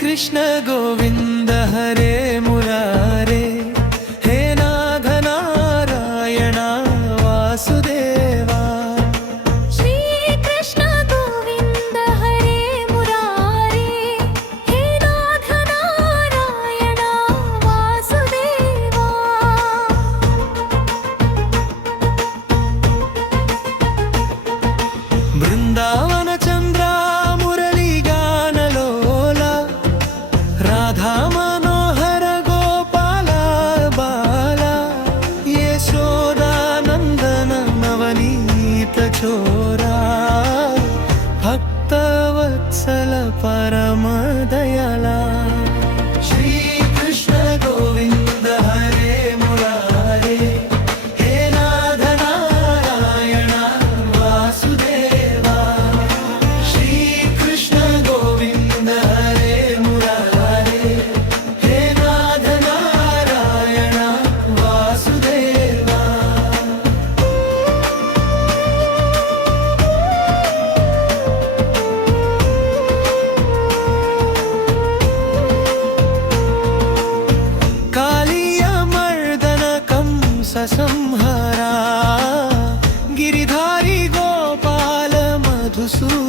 कृष्ण गोविंद हरे मुरारे हे नागनारायण वासुदेवा। श्री कृष्ण गोविंद हरे मुरारे हे नागनारायण वासुदेवा। बृंदावन चंद्रा मुरली गानलोला राधा मनोहर गोपाल बाला यशोदा नंदन नवनीत छोरा भक्तवत्सल परम दयाला। श्री कृष्ण गोविंद हरे मुरारे हे नाथ नारायण वासुदेवा। श्री कृष्ण गोविंद हरे मुरारे हे नाथ नारायण वासुदेवा। कालिय मर्दन कंस संहरा गिरिधारी गोपाल मधुसूदना।